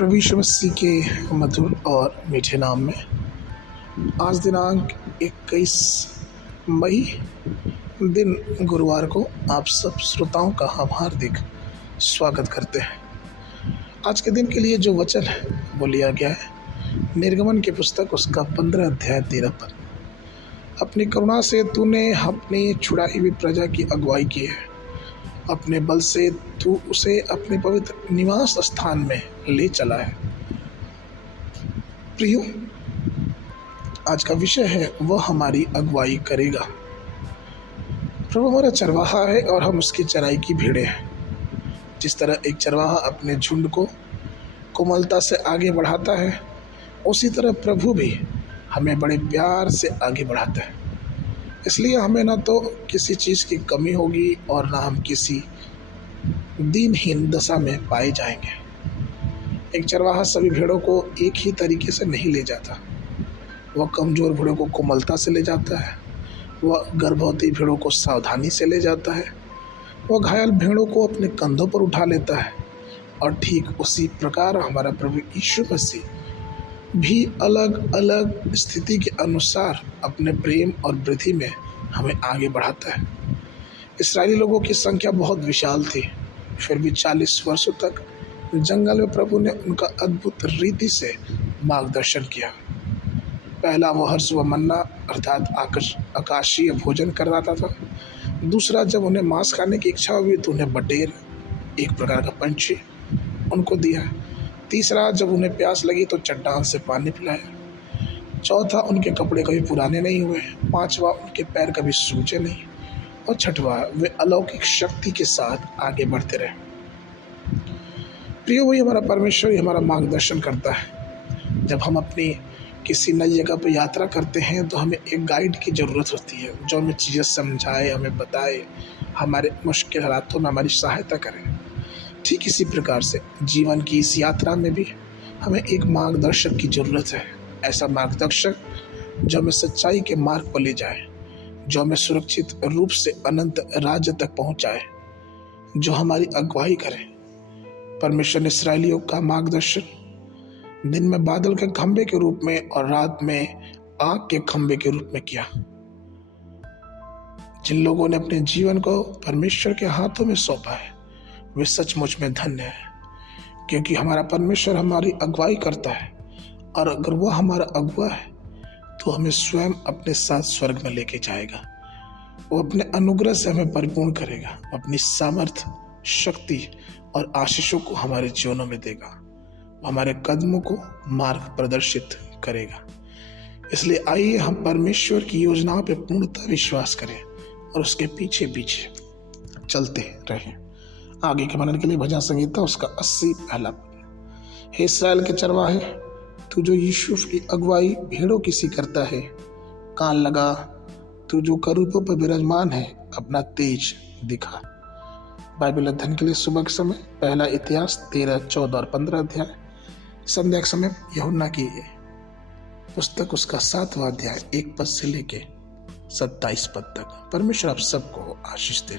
प्रभु यीशु मसीह के मधुर और मीठे नाम में आज दिनांक 21 मई दिन गुरुवार को आप सब श्रोताओं का हम हार्दिक स्वागत करते हैं। आज के दिन के लिए जो वचन है वो लिया गया है निर्गमन की पुस्तक उसका 15 अध्याय 13 पद। अपनी करुणा से तूने अपनी छुड़ाई हुई प्रजा की अगुवाई की है, अपने बल से तू उसे अपने पवित्र निवास स्थान में ले चला है। प्रियो, आज का विषय है वह हमारी अगुवाई करेगा। प्रभु हमारा चरवाहा है और हम उसकी चराई की भेड़ें हैं। जिस तरह एक चरवाहा अपने झुंड को कोमलता से आगे बढ़ाता है, उसी तरह प्रभु भी हमें बड़े प्यार से आगे बढ़ाता है। इसलिए हमें ना तो किसी चीज़ की कमी होगी और ना हम किसी दीनहीन दशा में पाए जाएंगे। एक चरवाहा सभी भेड़ों को एक ही तरीके से नहीं ले जाता। वह कमज़ोर भेड़ों को कोमलता से ले जाता है, वह गर्भवती भेड़ों को सावधानी से ले जाता है, वह घायल भेड़ों को अपने कंधों पर उठा लेता है। और ठीक उसी प्रकार हमारा प्रभु यीशु मसीह भी अलग अलग स्थिति के अनुसार अपने प्रेम और वृद्धि में हमें आगे बढ़ाता है। इस्राएली लोगों की संख्या बहुत विशाल थी, फिर भी 40 वर्षों तक जंगल में प्रभु ने उनका अद्भुत रीति से मार्गदर्शन किया। पहला वो हर सुबह मन्ना अर्थात आकाशीय भोजन करवाता था। दूसरा, जब उन्हें मांस खाने की इच्छा हुई तो उन्हें बटेर, एक प्रकार का पंछी, उनको दिया। तीसरा, जब उन्हें प्यास लगी तो चट्टान से पानी पिलाया। चौथा, उनके कपड़े कभी पुराने नहीं हुए। पांचवा, उनके पैर कभी सूजे नहीं। और छठवा, वे अलौकिक शक्ति के साथ आगे बढ़ते रहे। प्रिय, वही हमारा परमेश्वर ही हमारा मार्गदर्शन करता है। जब हम अपनी किसी नई जगह पर यात्रा करते हैं तो हमें एक गाइड की ज़रूरत होती है, जो हमें चीज़ें समझाए, हमें बताए, हमारे मुश्किल हालातों में हमारी सहायता करे। ठीक इसी प्रकार से जीवन की इस यात्रा में भी हमें एक मार्गदर्शक की ज़रूरत है। ऐसा मार्गदर्शक जो हमें सच्चाई के मार्ग पर ले जाए, जो हमें सुरक्षित रूप से अनंत राज्य तक पहुंचाए, जो हमारी अगुवाई करे। परमेश्वर ने इस्राएलियों का मार्गदर्शन दिन में बादल के खंभे के रूप में और रात में आग के खंभे के रूप में किया। जिन लोगों ने अपने जीवन को परमेश्वर के हाथों में सौंपा है वे सचमुच में धन्य है, क्योंकि हमारा परमेश्वर हमारी अगुवाई करता है। और अगर वह हमारा अगुवा है तो हमें स्वयं अपने साथ स्वर्ग में लेके जाएगा। वो अपने अनुग्रह से हमें परिपूर्ण करेगा, अपनी सामर्थ्य, शक्ति और आशीषों को हमारे जीवनों में देगा। वो हमारे कदमों को मार्ग प्रदर्शित करेगा। इसलिए आइए हम परमेश्वर की योजनाओं पर पूर्णतः विश्वास करें और उसके पीछे पीछे चलते रहें। आगे के मनन के लिए भजन संगीता उसका 80 पहला पद। हे इस्राएल के चरवाहे, तू जो यूसुफ की अगुवाई भेड़ों की सी करता है, कान लगा, तू जो करूबों पर विराजमान है, अपना तेज दिखा। बाइबल अध्ययन के लिए सुबह के समय पहला इतिहास 13, 14 और 15 अध्याय। संध्या के समय यूहन्ना की पुस्तक उसका 7वां अध्याय 1 पद से लेके 27 पद तक। परमेश्वर आप सबको आशीष दे।